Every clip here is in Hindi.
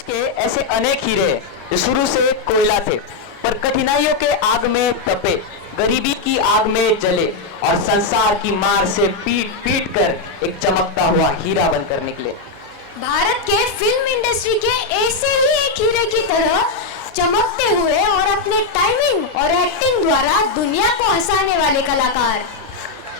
देश के ऐसे अनेक हीरे जो शुरू से कोयला थे, पर कठिनाइयों के आग में तपे, गरीबी की आग में जले और संसार की मार से पीट पीट कर एक चमकता हुआ हीरा बनकर निकले। भारत के फिल्म इंडस्ट्री के ऐसे ही एक हीरे की तरह चमकते हुए और अपने टाइमिंग और एक्टिंग द्वारा दुनिया को हंसाने वाले कलाकार।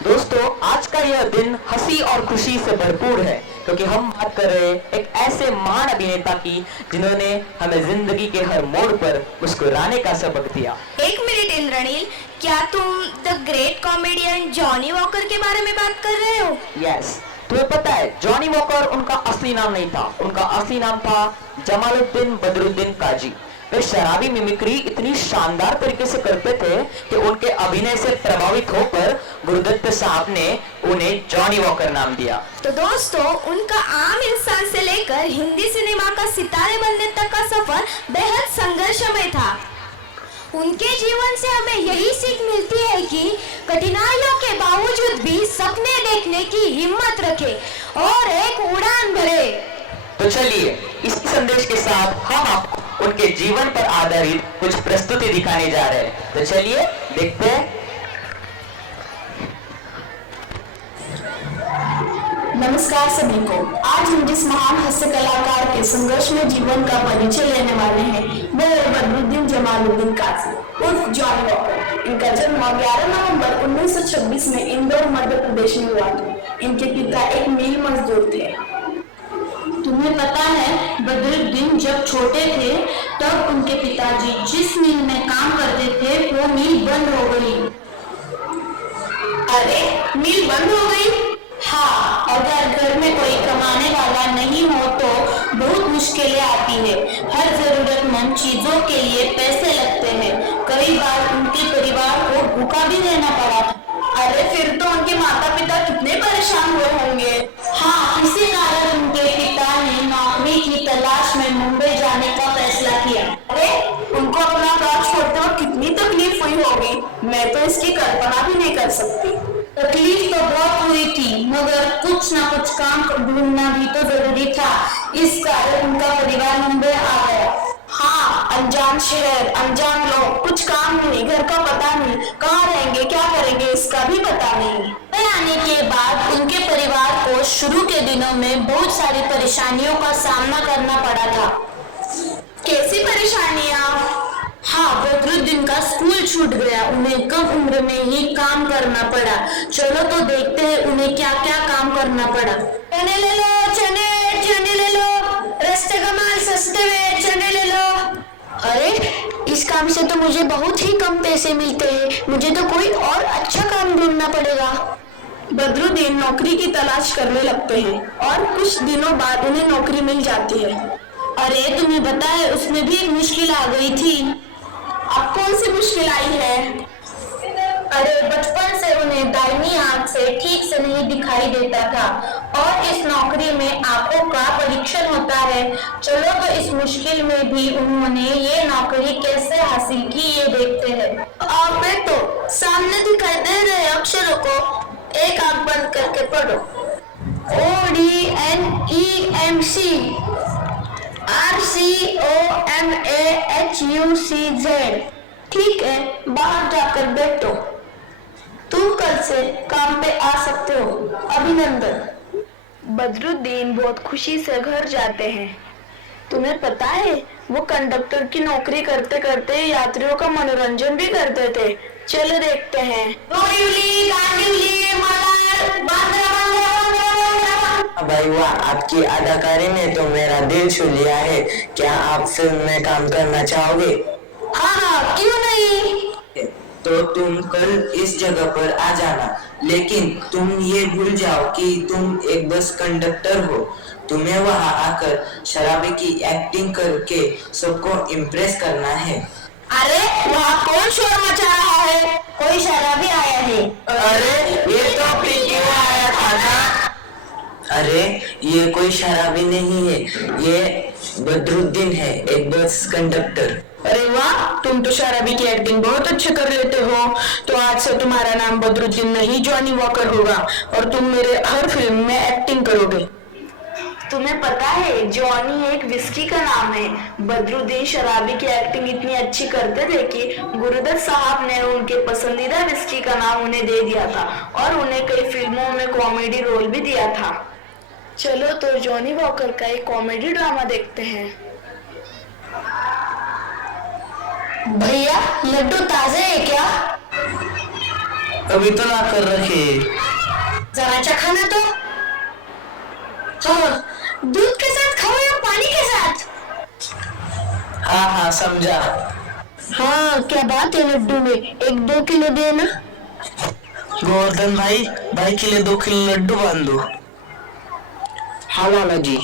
दोस्तों, आज का यह दिन हंसी और खुशी से भरपूर है, क्योंकि हम बात कर रहे हैं एक ऐसे महान अभिनेता की जिन्होंने हमें जिंदगी के हर मोड़ पर मुस्कुराने का सबक दिया। एक मिनट इंद्रनील, क्या तुम the great comedian Johnny walker के बारे में बात कर रहे हो? यस, तुम्हें पता है जॉनी वॉकर उनका असली नाम नहीं था। उनका असली नाम था जमालुद्दीन बदरुद्दीन काजी। वे शराबी मिमिक्री इतनी शानदार तरीके से करते थे कि उनके अभिनय से प्रभावित होकर गुरुदत्त साहब ने उन्हें जॉनी वॉकर नाम दिया। तो दोस्तों, उनका आम इंसान से लेकर हिंदी सिनेमा का सितारे बनने तक का सफर बेहद संघर्षमय था। उनके जीवन से हमें यही सीख मिलती है कि कठिनाइयों के बावजूद भी सपने देखने की हिम्मत रखे और एक उड़ान भरे। तो चलिए, इसी संदेश के साथ हम आपको उनके जीवन पर आधारित कुछ प्रस्तुति दिखाने जा रहे हैं। तो चलिए देखते हैं। नमस्कार सभी को। आज हम जिस महान हास्य कलाकार के संघर्ष में जीवन का परिचय लेने वाले हैं वो है बदरुद्दीन जमालुद्दीन काजी उर्फ जॉनी वॉकर। इनका जन्म 11 नवंबर 1926 में इंदौर मध्य प्रदेश में हुआ था। इनके पिता एक मिल मजदूर थे। तुम्हें पता है, बदरुद्दीन जब छोटे थे तब उनके पिताजी जिस मिल में काम करते थे वो मिल बंद हो गई। अरे, मिल बंद हो गई? हाँ, अगर घर में कोई कमाने वाला नहीं हो तो बहुत मुश्किलें आती है। हर जरूरतमंद चीजों के लिए पैसे लगते हैं। कई बार उनके परिवार को भूखा भी रहना पड़ा था। अरे, फिर तो उनके माता पिता कितने परेशान हुए होंगे। हाँ, इसी कारण उनके पिता ने नौकरी की तलाश में मुंबई जाने का फैसला किया। अरे, उनको अपना घर छोड़ते वक्त कितनी तकलीफ हुई होगी, मैं तो इसकी कल्पना भी नहीं कर सकती। तकलीफ तो बहुत हुई थी, मगर कुछ ना कुछ काम ढूंढना भी तो जरूरी था। इस कारण उनका परिवार मुंबई आ गया। हाँ, अनजान शहर, अनजान लोग, कुछ काम नहीं, घर का पता नहीं, कहाँ रहेंगे, क्या करेंगे, इसका भी पता नहीं। आने के बाद उनके परिवार को शुरू के दिनों में बहुत सारी परेशानियों का सामना करना पड़ा था। कैसी परेशानियाँ? हाँ, बदरुद्दीन का स्कूल छूट गया। उन्हें कम उम्र में ही काम करना पड़ा। चलो तो देखते हैं उन्हें क्या क्या काम करना पड़ा। चने ले लो, चने चने ले लो, रास्ते का माल सस्ते में, चने ले लो। अरे, इस काम से तो मुझे बहुत ही कम पैसे मिलते हैं, मुझे तो कोई और अच्छा काम ढूंढना पड़ेगा। बदरुद्दीन नौकरी की तलाश करने लगते हैं और कुछ दिनों बाद उन्हें नौकरी मिल जाती है। अरे, तुम्हें पता है उसमें भी एक मुश्किल आ गई थी। अब कौन सी मुश्किल आई है? अरे, बचपन से उन्हें दाहिनी आंख से ठीक से नहीं दिखाई देता था और इस नौकरी में आंखों का परीक्षण होता है। चलो तो इस मुश्किल में भी उन्होंने ये नौकरी कैसे हासिल की ये देखते हैं। आप तो सामने दिखाई दे रहे अक्षरों को एक आंख बंद करके पढ़ो। ODNEMC RCOMAHUCZ। ठीक है, बाहर जाकर बैठो। तुम कल से काम पे आ सकते हो। अभिनंदन। बदरुद्दीन बहुत खुशी से घर जाते हैं। तुम्हें पता है, वो कंडक्टर की नौकरी करते करते यात्रियों का मनोरंजन भी करते थे। चलो देखते हैं। भाई वाह, आपकी अदाकारी ने तो मेरा दिल छू लिया है। क्या आप फिल्म में काम करना चाहोगे? हाँ हाँ, क्यों नहीं। तो तुम कल इस जगह पर आ जाना, लेकिन तुम ये भूल जाओ कि तुम एक बस कंडक्टर हो। तुम्हें वहाँ आकर शराबी की एक्टिंग करके सबको इम्प्रेस करना है। अरे, वहाँ कौन शोर मचा रहा है? कोई शराबी आया है। अरे, ये तो पिंकी आया था ना। अरे, ये कोई शराबी नहीं है, ये बदरुद्दीन है, एक बस कंडक्टर। अरे वाह, तुम तो शराबी की एक्टिंग बहुत अच्छे कर लेते हो। तो आज से तुम्हारा नाम बदरुद्दीन नहीं जॉनी वॉकर होगा और तुम मेरे हर फिल्म में एक्टिंग करोगे। तुम्हें पता है जॉनी एक विस्की का नाम है। बदरुद्दीन शराबी की एक्टिंग इतनी अच्छी करते थे कि गुरुदत्त साहब ने उनके पसंदीदा विस्की का नाम उन्हें दे दिया था और उन्हें कई फिल्मों में कॉमेडी रोल भी दिया था। चलो तो जॉनी वॉकर का एक कॉमेडी ड्रामा देखते हैं। भैया लड्डू ताजे है क्या? अभी तो ला कर रखे। जरा चखाना तो। हाँ, दूध के साथ खाओ या पानी के साथ? हाँ हाँ समझा। हाँ क्या बात है लड्डू में, 1-2 किलो देना। गोवर्धन भाई, भाई के लिए 2 किलो लड्डू बांध दो। हाँ लाला जी।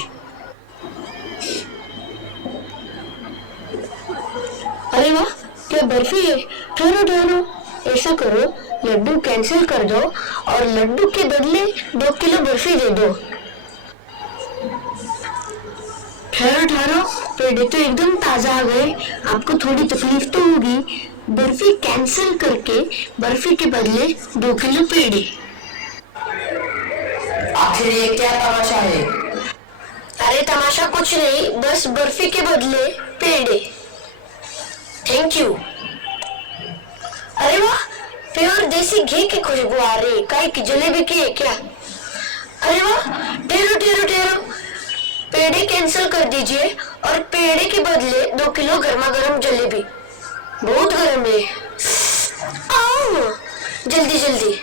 अरे वाह क्या बर्फी है। ठहरो ठहरो, ऐसा करो लड्डू कैंसिल कर दो और लड्डू के बदले 2 किलो बर्फी दे दो। ठहरो ठहरो, पेड़े तो एकदम ताजा आ गए, आपको थोड़ी तकलीफ तो होगी। बर्फी कैंसिल करके बर्फी के बदले 2 किलो पेड़े। आखिर ये क्या तमाशा है? अरे तमाशा कुछ नहीं, बस बर्फी के बदले पेड़े। Thank you. अरे वाह, प्योर देसी घी की खुशबू आ रही। काय की जलेबी की है क्या? अरे वाह, ठहरो ठहरो ठहरो, पेड़े कैंसिल कर दीजिए और पेड़े के बदले 2 किलो गर्मा गर्म जलेबी। बहुत गर्म है। आओ जल्दी जल्दी।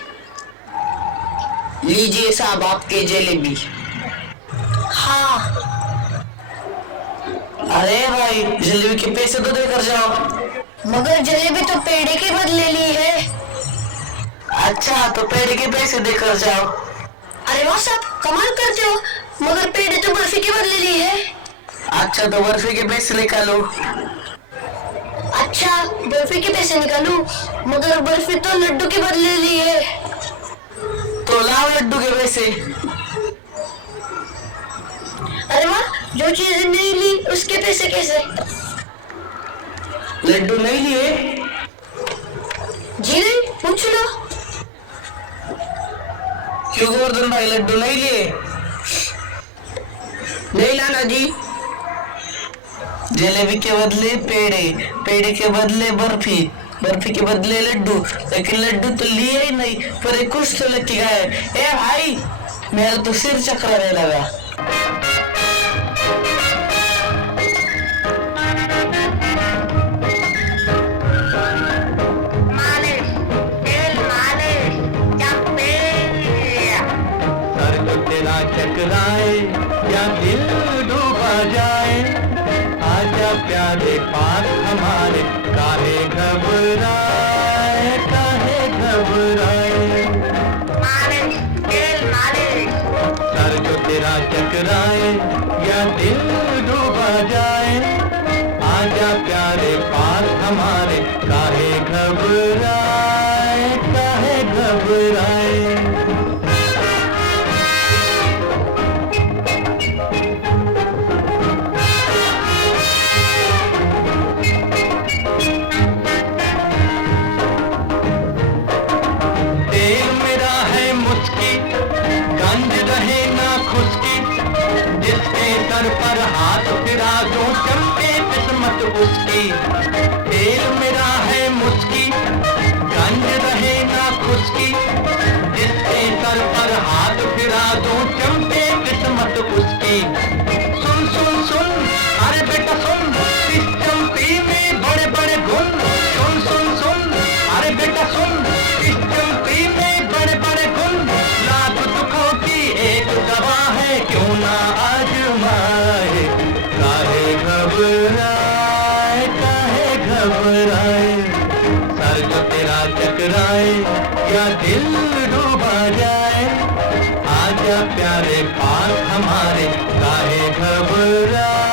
लीजिए साहब आपके जलेबी। हाँ अरे भाई जलेबी के पैसे तो देकर जाओ। मगर जलेबी तो पेड़े के बदले ली है। अच्छा तो पेड़े के पैसे देकर जाओ। अरे वाह साहब कमाल करते हो, मगर पेड़े तो बर्फी के बदले ली है। अच्छा तो बर्फी के पैसे निकालो। अच्छा बर्फी के पैसे निकालूं, मगर बर्फी तो लड्डू के बदले ली है। तो लाओ लड्डू के पैसे। अरे वाह, जो चीज नहीं ली उसके पैसे कैसे? लड्डू नहीं लिए? जी नहीं, पूछ लो। क्यों गोवर्धन भाई लड्डू नहीं लिए? नहीं लाना जी। जलेबी के बदले पेड़े, पेड़े के बदले बर्फी, बर्फी के बदले लड्डू, लेकिन लड्डू तो लिए ही नहीं। पर कुछ तो लग गया है। ए भाई मेरा तो सिर चकराने लगा। चकराए या दिल डूबा जाए, आजा प्यारे पास हमारे, काहे घबराए, काहे घबराए। सर जो तेरा चकराए या दिल डूबा जाए, आजा प्यारे पास हमारे, काहे घबराए, काहे घबराए। पर हाथ फिरा जो चमके किस्मत उसकी, तेल मेरा है मुस्की, गंज रहे ना खुशकी, जिसके सर पर हाथ फिरा जो चमके किस्मत उसकी। सुन सुन सुन अरे बेटा सुन, इस चंपी में बड़े बड़े गुण। सुन सुन सुन अरे बेटा सुन, इस चंपी में बड़े बड़े गुण। लाख दुखों की एक दवा है, क्यों ना आजमाए, काहे घबराए, काहे घबराए। सर जो तेरा चकराए या दिल डूबा जाए, आजा प्यारे पास हमारे, काहे घबराए।